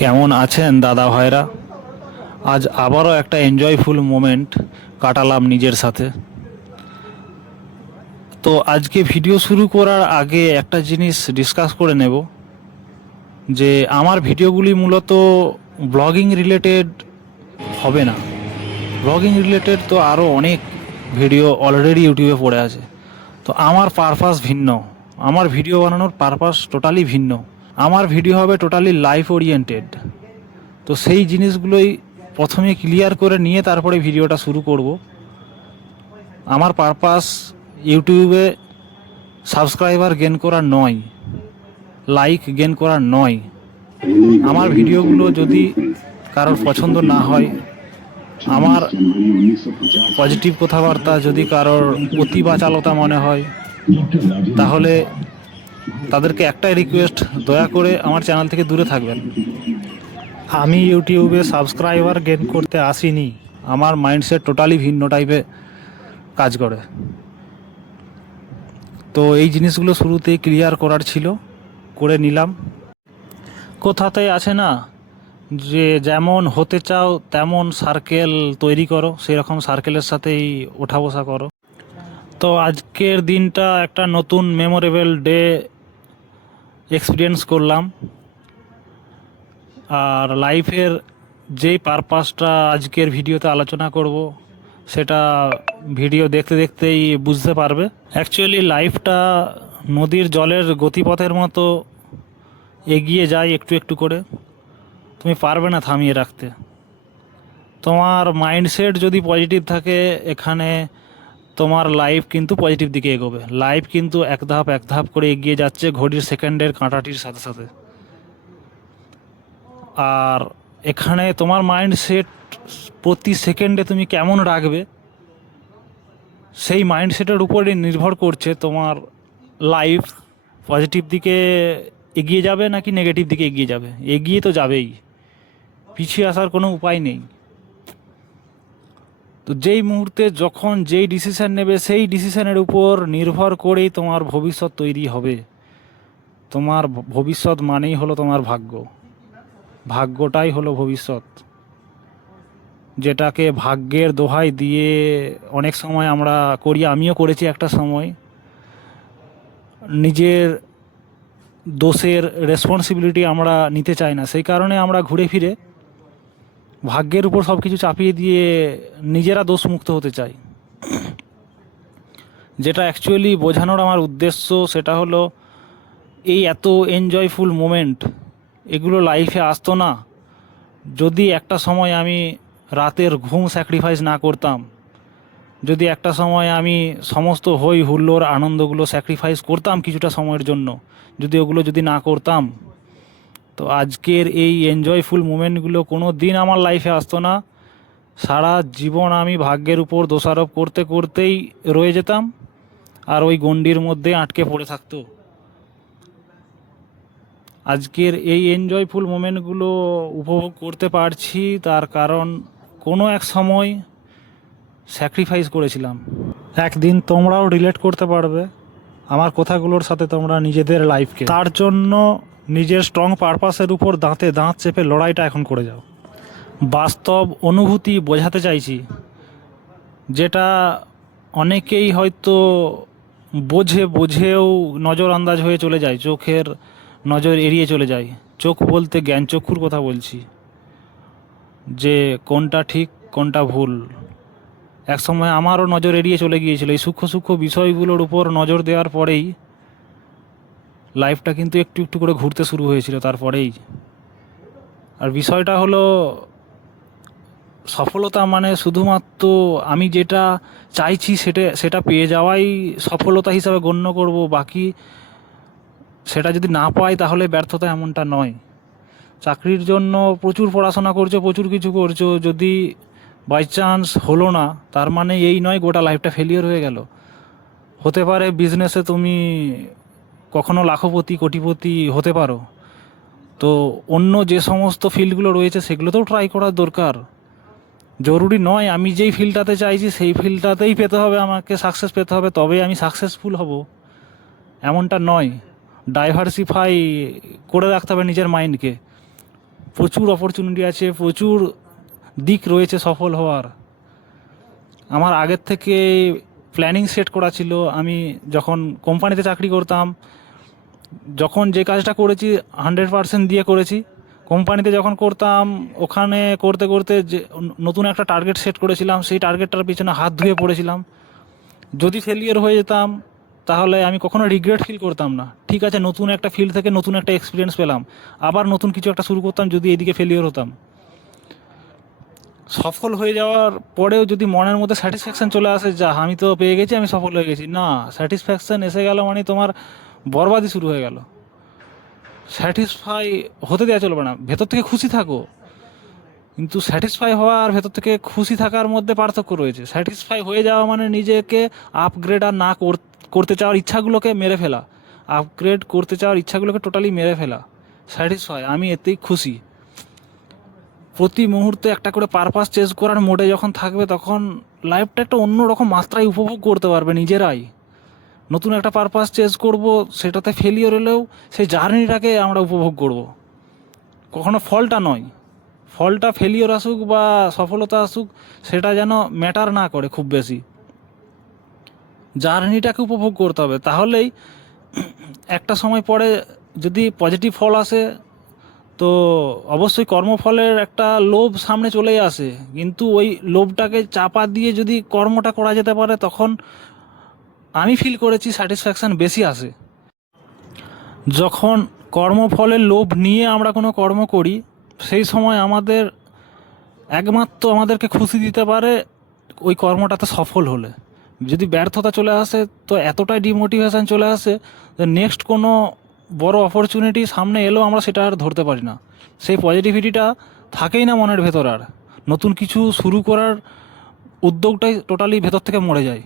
কেমন আছেন দাদা ভাইরা? আজ আবারও একটা এনজয়ফুল মোমেন্ট কাটালাম নিজের সাথে। তো আজকে ভিডিও শুরু করার আগে একটা জিনিস ডিসকাস করে নেব যে আমার ভিডিওগুলি মূলত ব্লগিং রিলেটেড হবে না। ব্লগিং রিলেটেড তো আরও অনেক ভিডিও অলরেডি ইউটিউবে পড়ে আছে। তো আমার পারপাস ভিন্ন, আমার ভিডিও বানানোর পারপাস টোটালি ভিন্ন। আমার ভিডিও হবে টোটালি লাইফ ওরিয়েন্টেড। তো সেই জিনিসগুলোই প্রথমে ক্লিয়ার করে নিয়ে তারপরে ভিডিওটা শুরু করব। আমার পারপাস ইউটিউবে সাবস্ক্রাইবার গেন করার নয়, লাইক গেন করার নয়। আমার ভিডিওগুলো যদি কারোর পছন্দ না হয়, আমার পজিটিভ কথাবার্তা যদি কারোর অতি বাচালতা মনে হয়, তাহলে তাদেরকে একটাই রিকোয়েস্ট, দয়া করে আমার চ্যানেল থেকে দূরে থাকবেন। আমি ইউটিউবে সাবস্ক্রাইবার গেন করতে আসিনি, আমার মাইন্ডসেট টোটালি ভিন্ন টাইপে কাজ করে। তো এই জিনিসগুলো শুরুতেই ক্লিয়ার করার ছিল, করে নিলাম। কোথাতেই আছে না যে যেমন হতে চাও তেমন সার্কেল তৈরি করো, সেরকম সার্কেলের সাথেই ওঠা বসা করো। তো আজকের দিনটা একটা নতুন মেমোরেবল ডে এক্সপিরিয়েন্স করলাম। আর লাইফের যেই পারপাসটা আজকের ভিডিওতে আলোচনা করব, সেটা ভিডিও দেখতে দেখতেই বুঝতে পারবে। অ্যাকচুয়ালি লাইফটা নদীর জলের গতিপথের মতো এগিয়ে যায় একটু একটু করে, তুমি পারবে না থামিয়ে রাখতে। তোমার মাইন্ডসেট যদি পজিটিভ থাকে, এখানে তোমার লাইফ কিন্তু পজিটিভ দিকে এগোবে। লাইফ কিন্তু এক ধাপ করে এগিয়ে যাচ্ছে ঘড়ির সেকেন্ডের কাঁটাটির সাথে সাথে। আর এখানে তোমার মাইন্ডসেট প্রতি সেকেন্ডে তুমি কেমন রাখবে, সেই মাইন্ডসেটের উপরে নির্ভর করছে তোমার লাইফ পজিটিভ দিকে এগিয়ে যাবে নাকি নেগেটিভ দিকে এগিয়ে যাবে। এগিয়ে তো যাবেই, পিছিয়ে আসার কোনো উপায় নেই। তো যেই মুহূর্তে যখন যেই ডিসিশান নেবে, সেই ডিসিশানের উপর নির্ভর করেই তোমার ভবিষ্যৎ তৈরি হবে। তোমার ভবিষ্যৎ মানেই হলো তোমার ভাগ্য, ভাগ্যটাই হলো ভবিষ্যৎ। যেটাকে ভাগ্যের দোহাই দিয়ে অনেক সময় আমরা করি, আমিও করেছি একটা সময়। নিজের দোষের রেসপন্সিবিলিটি আমরা নিতে চাই না, সেই কারণে আমরা ঘুরে ফিরে ভাগ্যের উপর সব কিছু চাপিয়ে দিয়ে নিজেরা দোষমুক্ত হতে চাই। যেটা অ্যাকচুয়ালি বোঝানোর আমার উদ্দেশ্য সেটা হলো, এই এত এনজয়ফুল মোমেন্ট এগুলো লাইফে আসতো না যদি একটা সময় আমি রাতের ঘুম স্যাক্রিফাইস না করতাম, যদি একটা সময় আমি সমস্ত হই হুল্লোড় আনন্দগুলো স্যাক্রিফাইস করতাম কিছুটা সময়ের জন্য, যদি ওগুলো যদি না করতাম, তো আজকের এই এনজয়ফুল মোমেন্টগুলো কোনো দিন আমার লাইফে আসতো না। সারা জীবন আমি ভাগ্যের উপর দোষারোপ করতে করতেই রয়ে যেতাম, আর ওই গণ্ডির মধ্যে আটকে পড়ে থাকতো। আজকের এই এনজয়ফুল মোমেন্টগুলো উপভোগ করতে পারছি, তার কারণ কোনো এক সময় স্যাক্রিফাইস করেছিলাম। একদিন তোমরাও রিলেট করতে পারবে আমার কথাগুলোর সাথে, তোমরা নিজেদের লাইফকে। তার জন্য নিজের স্ট্রং পারপাসের উপর দাঁতে দাঁত চেপে লড়াইটা এখন করে যাও। বাস্তব অনুভূতি বোঝাতে চাইছি, যেটা অনেকেই হয়তো বোঝেও নজর আন্দাজ হয়ে চলে যায়, চোখের নজর এড়িয়ে চলে যায়। চোখ বলতে জ্ঞান চক্ষুর কথা বলছি, যে কোনটা ঠিক কোনটা ভুল। এক সময় আমারও নজর এড়িয়ে চলে গিয়েছিল। এই সূক্ষ্ম সূক্ষ্ম বিষয়গুলোর উপর নজর দেওয়ার পরেই লাইফটা কিন্তু একটু একটু করে ঘুরতে শুরু হয়েছিল তারপরেই। আর বিষয়টা হলো, সফলতা মানে শুধুমাত্র আমি যেটা চাইছি সেটা পেয়ে যাওয়াই সফলতা হিসাবে গণ্য করব, বাকি সেটা যদি না পাই তাহলে ব্যর্থতা, এমনটা নয়। চাকরির জন্য প্রচুর পড়াশোনা করছো, প্রচুর কিছু করছো, যদি বাই চান্স হলো না, তার মানে এই নয় গোটা লাইফটা ফেলিওর হয়ে গেল। হতে পারে বিজনেসে তুমি কখনো লাখপতি কোটিপতি হতে পারো। তো অন্য যে সমস্ত ফিল্ডগুলো রয়েছে সেগুলোতেও ট্রাই করার দরকার। জরুরি নয় আমি যেই ফিল্ডটাতে চাইছি সেই ফিল্ডটাতেই পেতে হবে, আমাকে সাকসেস পেতে হবে তবেই আমি সাকসেসফুল হব, এমনটা নয়। ডাইভার্সিফাই করে রাখতে হবে নিজের মাইন্ডকে। প্রচুর অপরচুনিটি আছে, প্রচুর দিক রয়েছে সফল হওয়ার। আমার আগের থেকে প্ল্যানিং সেট করা ছিল। আমি যখন কোম্পানিতে চাকরি করতাম, যখন যে কাজটা করেছি 100% দিয়ে করেছি। কোম্পানিতে যখন করতাম, ওখানে করতে করতে যে নতুন একটা টার্গেট সেট করেছিলাম, সেই টার্গেটটার পিছনে হাত ধুয়ে পড়েছিলাম। যদি ফেলিয়ার হয়ে যেতাম তাহলে আমি কখনো রিগ্রেট ফিল করতাম না। ঠিক আছে, নতুন একটা ফিল্ড থেকে নতুন একটা এক্সপিরিয়েন্স পেলাম, আবার নতুন কিছু একটা শুরু করতাম যদি এইদিকে ফেলিয়ার হতাম। সফল হয়ে যাওয়ার পরেও যদি মনের মধ্যে স্যাটিসফ্যাকশান চলে আসে, যা আমি তো পেয়ে গেছি, আমি সফল হয়ে গেছি, না, স্যাটিসফ্যাকশান এসে গেল মানে তোমার বরবাদি শুরু হয়ে গেল। স্যাটিসফাই হতে দেওয়া চলবে না, ভেতর থেকে খুশি থাকো, কিন্তু স্যাটিসফাই হওয়া আর ভেতর থেকে খুশি থাকার মধ্যে পার্থক্য রয়েছে। স্যাটিসফাই হয়ে যাওয়া মানে নিজেকে আপগ্রেড আর না করতে চাওয়ার ইচ্ছাগুলোকে মেরে ফেলা, আপগ্রেড করতে চাওয়ার ইচ্ছাগুলোকে টোটালি মেরে ফেলা। স্যাটিসফাই, আমি এতেই খুশি। প্রতি মুহূর্তে একটা করে পারপাস চেঞ্জ করার মোডে যখন থাকবে, তখন লাইফটা একটা অন্যরকম মাত্রায় উপভোগ করতে পারবে নিজেরাই। নতুন একটা পারপাস চেঞ্জ করব, সেটাতে ফেলিওর হলেও সেই জার্নিটাকে আমরা উপভোগ করব, কখনো ফলটা নয়। ফলটা ফেলিওর আসুক বা সফলতা আসুক, সেটা যেন ম্যাটার না করে খুব বেশি। জার্নিটাকে উপভোগ করতে হবে, তাহলেই একটা সময় পরে যদি পজিটিভ ফল আসে, তো অবশ্যই কর্মফলের একটা লোভ সামনে চলেই আসে, কিন্তু ওই লোভটাকে চাপা দিয়ে যদি কর্মটা করা যেতে পারে, তখন আমি ফিল করেছি স্যাটিসফ্যাকশান বেশি আসে। যখন কর্মফলের লোভ নিয়ে আমরা কোনো কর্ম করি, সেই সময় একমাত্র আমাদেরকে খুশি দিতে পারে ওই কর্মটাতে সফল হলে। যদি ব্যর্থতা চলে আসে, তো এতটাই ডিমোটিভেশন চলে আসে যে নেক্সট কোনো বড় অপরচুনিটি সামনে এলেও আমরা সেটা আর ধরতে পারি না। সেই পজিটিভিটিটা থাকেই না মনের ভেতর, আর নতুন কিছু শুরু করার উদ্যোগটাই টোটালি ভেতর থেকে মরে যায়,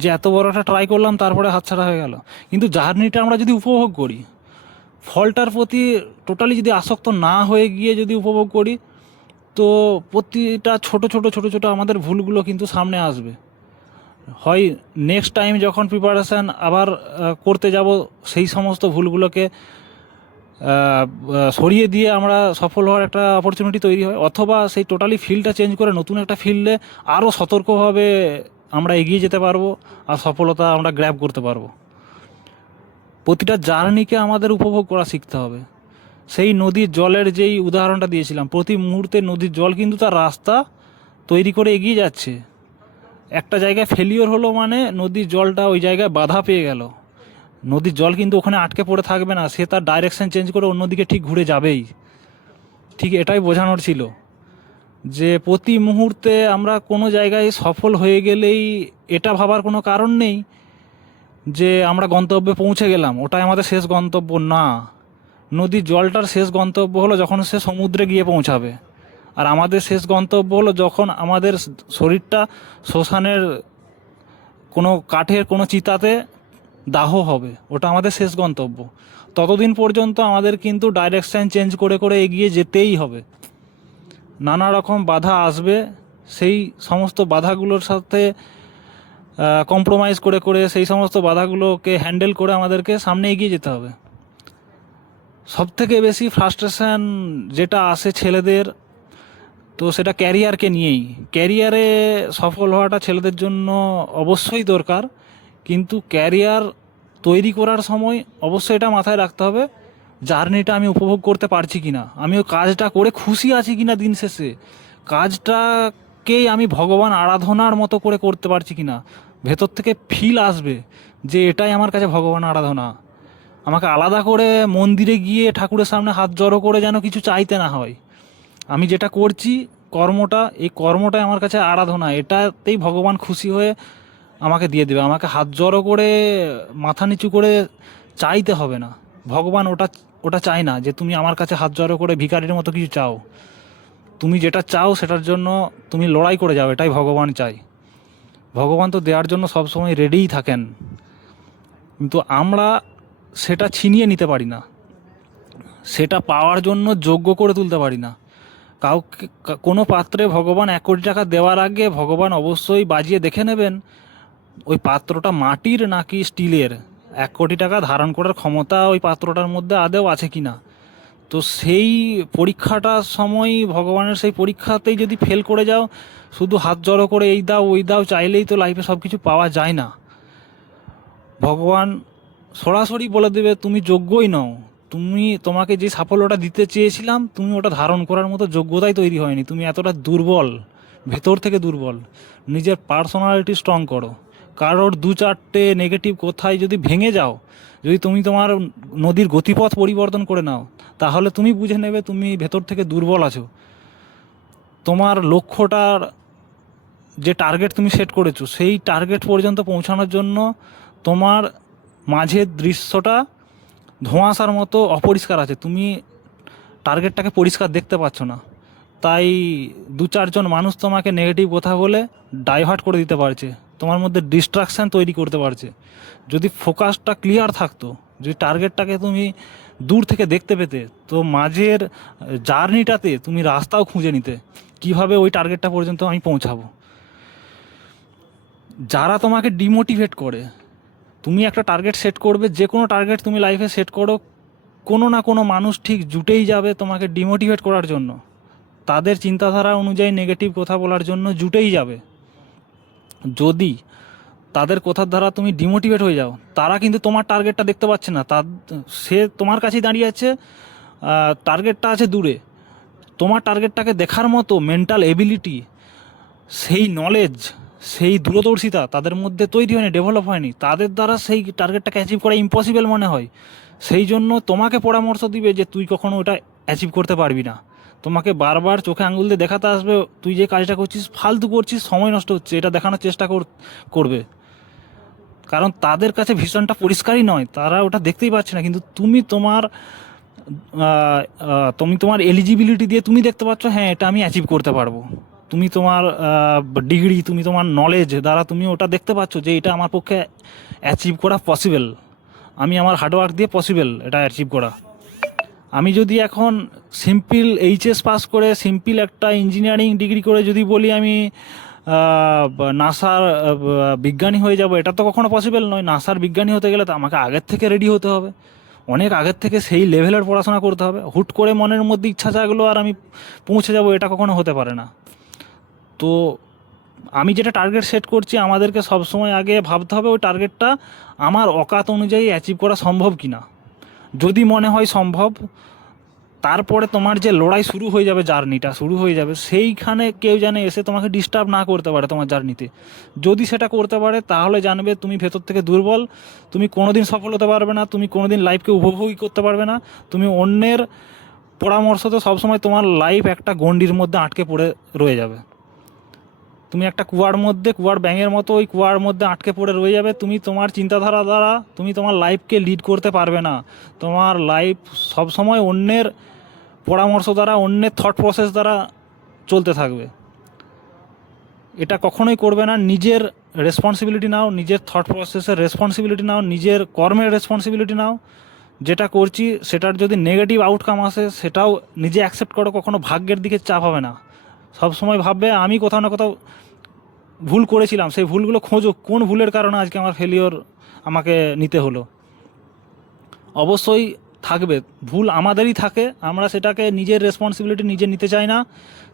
যে এত বড় একটা ট্রাই করলাম তারপরে হাতছাড়া হয়ে গেল। কিন্তু জার্নিটা আমরা যদি উপভোগ করি, ফলটার প্রতি টোটালি যদি আসক্ত না হয়ে গিয়ে যদি উপভোগ করি, তো প্রতিটা ছোট ছোট ছোট ছোট আমাদের ভুলগুলো কিন্তু সামনে আসবে। হয় নেক্সট টাইম যখন প্রিপারেশান আবার করতে যাব, সেই সমস্ত ভুলগুলোকে সরিয়ে দিয়ে আমরা সফল হওয়ার একটা অপরচুনিটি তৈরি হয়, অথবা সেই টোটালি ফিল্ডটা চেঞ্জ করে নতুন একটা ফিল্ডে আরও সতর্কভাবে আমরা এগিয়ে যেতে পারবো আর সফলতা আমরা গ্র্যাব করতে পারবো। প্রতিটা জার্নিকে আমাদের উপভোগ করা শিখতে হবে। সেই নদীর জলের যেই উদাহরণটা দিয়েছিলাম, প্রতি মুহূর্তে নদীর জল কিন্তু তার রাস্তা তৈরি করে এগিয়ে যাচ্ছে। একটা জায়গায় ফেলিওর হলো মানে নদীর জলটা ওই জায়গায় বাধা পেয়ে গেল, নদীর জল কিন্তু ওখানে আটকে পড়ে থাকবে না, সে তার ডাইরেকশন চেঞ্জ করে অন্যদিকে ঠিক ঘুরে যাবেই। ঠিক এটাই বোঝানোর ছিল, যে প্রতি মুহূর্তে আমরা কোনো জায়গায় সফল হয়ে গেলেই এটা ভাবার কোনো কারণ নেই যে আমরা গন্তব্যে পৌঁছে গেলাম, ওটাই আমাদের শেষ গন্তব্য না। নদীর জলটার শেষ গন্তব্য হলো যখন সে সমুদ্রে গিয়ে পৌঁছাবে, আর আমাদের শেষ গন্তব্য হলো যখন আমাদের শরীরটা শ্মশানের কোনো কাঠের কোনো চিতাতে দাহ হবে, ওটা আমাদের শেষ গন্তব্য। ততদিন পর্যন্ত আমাদের কিন্তু ডাইরেকশান চেঞ্জ করে করে এগিয়ে যেতেই হবে। নানা রকম বাধা আসবে, সেই সমস্ত বাধাগুলোর সাথে কম্প্রোমাইজ করে করে সেই সমস্ত বাধাগুলোকে হ্যান্ডেল করে আমাদেরকে সামনে এগিয়ে যেতে হবে। সবথেকে বেশি ফ্রাস্ট্রেশন যেটা আসে ছেলেদের, তো সেটা ক্যারিয়ারকে নিয়েই। ক্যারিয়ারে সফল হওয়াটা ছেলেদের জন্য অবশ্যই দরকার, কিন্তু ক্যারিয়ার তৈরি করার সময় অবশ্যই এটা মাথায় রাখতে হবে, জার্নিটা আমি উপভোগ করতে পারছি কি না, আমি ওই কাজটা করে খুশি আছি কি না, দিন শেষে কাজটাকেই আমি ভগবান আরাধনার মতো করে করতে পারছি কি না। ভেতর থেকে ফিল আসবে যে এটাই আমার কাছে ভগবান আরাধনা। আমাকে আলাদা করে মন্দিরে গিয়ে ঠাকুরের সামনে হাত জড়ো করে যেন কিছু চাইতে না হয়। আমি যেটা করছি কর্মটা, এই কর্মটাই আমার কাছে আরাধনা, এটাতেই ভগবান খুশি হয়ে আমাকে দিয়ে দেবে। আমাকে হাত জড়ো করে মাথা নিচু করে চাইতে হবে না। ভগবান ওটা ওটা চায় না যে তুমি আমার কাছে হাত জড়ো করে ভিখারির মতো কিছু চাও। তুমি যেটা চাও সেটার জন্য তুমি লড়াই করে যাও, এটাই ভগবান চায়। ভগবান তো দেওয়ার জন্য সবসময় রেডিই থাকেন, কিন্তু আমরা সেটা ছিনিয়ে নিতে পারি না, সেটা পাওয়ার জন্য যোগ্য করে তুলতে পারি না। কাউকে কোনো পাত্রে ভগবান 1 কোটি টাকা দেওয়ার আগে ভগবান অবশ্যই বাজিয়ে দেখে নেবেন ওই পাত্রটা মাটির নাকি স্টিলের। 1 কোটি টাকা ধারণ করার ক্ষমতা ওই পাত্রটার মধ্যে আদেও আছে কি না। তো সেই পরীক্ষাটার সময় ভগবানের সেই পরীক্ষাতেই যদি ফেল করে যাও, শুধু হাত জড়ো করে এই দাও ওই দাও চাইলেই তো লাইফে সব কিছু পাওয়া যায় না। ভগবান সরাসরি বলে দেবে তুমি যোগ্যই নও, তোমাকে যে সাফল্যটা দিতে চেয়েছিলাম তুমি ওটা ধারণ করার মতো যোগ্যতাই তৈরি হয়নি, তুমি এতটা দুর্বল, ভেতর থেকে দুর্বল। নিজের পার্সোনালিটি স্ট্রং করো। কারোর দু চারটে নেগেটিভ কথায় যদি ভেঙে যাও, যদি তুমি তোমার নদীর গতিপথ পরিবর্তন করে নাও, তাহলে তুমি বুঝে নেবে তুমি ভেতর থেকে দুর্বল আছো। তোমার লক্ষ্যটার যে টার্গেট তুমি সেট করেছো, সেই টার্গেট পর্যন্ত পৌঁছানোর জন্য তোমার মাঝের দৃশ্যটা ধোঁয়াশার মতো অপরিষ্কার আছে, তুমি টার্গেটটাকে পরিষ্কার দেখতে পাচ্ছ না। তাই দু চারজন মানুষ তোমাকে নেগেটিভ কথা বলে ডাইভার্ট করে দিতে পারছে, তোমার মধ্যে ডিস্ট্রাকশান তৈরি করতে পারছে। যদি ফোকাসটা ক্লিয়ার থাকতো, যদি টার্গেটটাকে তুমি দূর থেকে দেখতে পেতে, তো মাঝের জার্নিটাতে তুমি রাস্তাও খুঁজে নিতে কিভাবে ওই টার্গেটটা পর্যন্ত আমি পৌঁছাবো। যারা তোমাকে ডিমোটিভেট করে, তুমি একটা টার্গেট সেট করবে, যে কোনো টার্গেট তুমি লাইফে সেট করো, কোনো না কোনো মানুষ ঠিক জুটেই যাবে তোমাকে ডিমোটিভেট করার জন্য, তাদের চিন্তাধারা অনুযায়ী নেগেটিভ কথা বলার জন্য জুটেই যাবে। যদি তাদের কথার দ্বারা তুমি ডিমোটিভেট হয়ে যাও, তারা কিন্তু তোমার টার্গেটটা দেখতে পাচ্ছে না, সে তোমার কাছেই দাঁড়িয়ে আছে, টার্গেটটা আছে দূরে। তোমার টার্গেটটাকে দেখার মতো মেন্টাল এবিলিটি, সেই নলেজ, সেই দূরদর্শিতা তাদের মধ্যে তৈরি হয়নি, ডেভেলপ হয়নি, তাদের দ্বারা সেই টার্গেটটাকে অ্যাচিভ করা ইম্পসিবল মনে হয়। সেই জন্য তোমাকে পরামর্শ দিবে যে তুই কখনো ওটা অ্যাচিভ করতে পারবি না, তোমাকে বারবার চোখে আঙুল দিয়ে দেখাতে আসবে তুই যে কাজটা করছিস ফালতু করছিস, সময় নষ্ট হচ্ছে, এটা দেখানোর চেষ্টা করবে। কারণ তাদের কাছে ভিশনটা পরিষ্কারই নয়, তারা ওটা দেখতেই পাচ্ছে না। কিন্তু তুমি তোমার এলিজিবিলিটি দিয়ে তুমি দেখতে পাচ্ছ, হ্যাঁ এটা আমি অ্যাচিভ করতে পারবো। তুমি তোমার ডিগ্রি, তুমি তোমার নলেজ দ্বারা তুমি ওটা দেখতে পাচ্ছ যে এটা আমার পক্ষে অ্যাচিভ করা পসিবল, আমি আমার হার্ডওয়ার্ক দিয়ে পসিবল এটা অ্যাচিভ করা। আমি যদি এখন সিম্পল এইচএস পাস করে সিম্পল একটা ইঞ্জিনিয়ারিং ডিগ্রি করে যদি বলি আমি নাসার বিজ্ঞানী হয়ে যাব, এটা তো কখনো পসিবল নয়। নাসার বিজ্ঞানী হতে গেলে তো আমাকে আগের থেকে রেডি হতে হবে, অনেক আগের থেকে সেই লেভেলের পড়াশোনা করতে হবে। হুট করে মনের মধ্যে ইচ্ছা জাগলো আর আমি পৌঁছে যাব, এটা কখনো হতে পারে না। তো আমি যেটা টার্গেট সেট করছি, আমাদেরকে সবসময় আগে ভাবতে হবে ওই টার্গেটটা আমার অকাত অনুযায়ী অ্যাচিভ করা সম্ভব কি না। যদি মনে হয় সম্ভব, তারপরে তোমার যে লড়াই শুরু হয়ে যাবে, জার্নিটা শুরু হয়ে যাবে, সেইখানে কেউ যেন এসে তোমাকে ডিস্টার্ব না করতে পারে তোমার জার্নিতে। যদি সেটা করতে পারে তাহলে জানবে তুমি ভেতর থেকে দুর্বল, তুমি কোনোদিন সফল হতে পারবে না, তুমি কোনোদিন লাইফকে উপভোগই করতে পারবে না। তুমি অন্যের পরামর্শতে সবসময় তোমার লাইফ একটা গণ্ডির মধ্যে আটকে পড়ে রয়ে যাবে। তুমি একটা কুয়ার ব্যাঙের মতো ওই কুয়ার মধ্যে আটকে পড়ে রয়ে যাবে। তুমি তোমার চিন্তাধারা দ্বারা তুমি তোমার লাইফকে লিড করতে পারবে না। তোমার লাইফ সবসময় অন্যের পরামর্শ দ্বারা, অন্যের থট প্রসেস দ্বারা চলতে থাকবে। এটা কখনোই করবে না। নিজের রেসপন্সিবিলিটি নাও, নিজের থট প্রসেসের রেসপন্সিবিলিটি নাও, নিজের কর্মের রেসপন্সিবিলিটি নাও। যেটা করছি সেটার যদি নেগেটিভ আউটকাম আসে সেটাও নিজে অ্যাকসেপ্ট করো, কখনো ভাগ্যের দিকে চাপ হবে না। সবসময় ভাববে আমি কোথাও না কোথাও ভুল করেছিলাম, সেই ভুলগুলো খোঁজো, কোন ভুলের কারণে আজকে আমার ফেলিওর আমাকে নিতে হলো। অবশ্যই থাকবে, ভুল আমাদেরই থাকে, আমরা সেটাকে নিজের রেসপন্সিবিলিটি নিজে নিতে চাই না।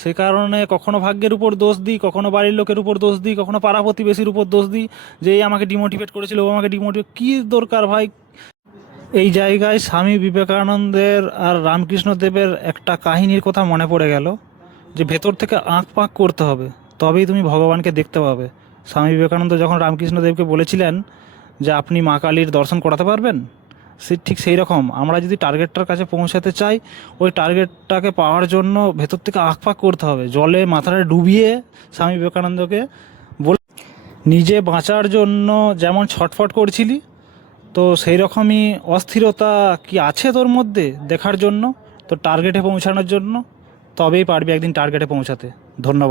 সে কারণে কখনো ভাগ্যের উপর দোষ দিই, কখনো বাড়ির লোকের উপর দোষ দিই, কখনো পাড়া প্রতিবেশীর উপর দোষ দিই যে এই আমাকে ডিমোটিভেট করেছিল, ও আমাকে ডিমোটিভেট। কী দরকার ভাই? এই জায়গায় স্বামী বিবেকানন্দের আর রামকৃষ্ণদেবের একটা কাহিনীর কথা মনে পড়ে গেল, যে ভেতর থেকে আঁক পাঁক করতে হবে, তবেই তুমি ভগবানকে দেখতে পাবে। স্বামী বিবেকানন্দ যখন রামকৃষ্ণদেবকে বলেছিলেন যে আপনি মা কালীর দর্শন করাতে পারবেন, ঠিক সেই রকম আমরা যদি টার্গেটটার কাছে পৌঁছাতে চাই, ওই টার্গেটটাকে পাওয়ার জন্য ভেতর থেকে আঁক পাঁক করতে হবে। জলে মাথাটা ডুবিয়ে স্বামী বিবেকানন্দকে বলে, নিজে বাঁচার জন্য যেমন ছটফট করছিলি, তো সেই রকমই অস্থিরতা কি আছে তোর মধ্যে দেখার জন্য, তো টার্গেটে পৌঁছানোর জন্য, তবেই পারবি একদিন টার্গেটে পৌঁছাতে। ধন্যবাদ।